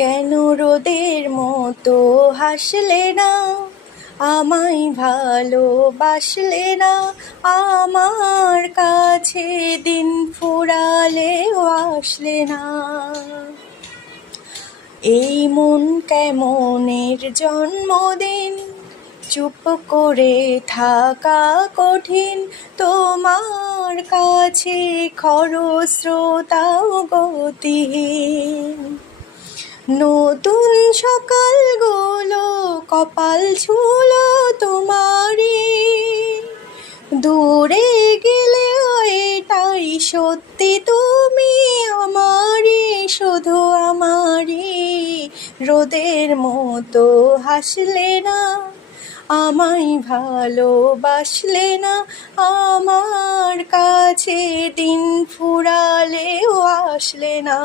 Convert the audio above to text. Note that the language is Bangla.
কেন রোদের মতো হাসলে না, আমায় ভালোবাসলে না, আমার কাছে দিন ফুরালেও আসলে না। এই মন কেমনের জন্মদিন, চুপ করে থাকা কঠিন, তোমার কাছে খরস্রোতাও গতিহীন। নতুন সকালগুলো কপাল ছুলো তোমারই, দূরে গেলেও এটাই সত্যি তুমি আমারই, শুধু আমারই। রোদের মতো হাসলে না, আমায় ভালোবাসলে না, আমার কাছে দিন ফুরালেও আসলে না।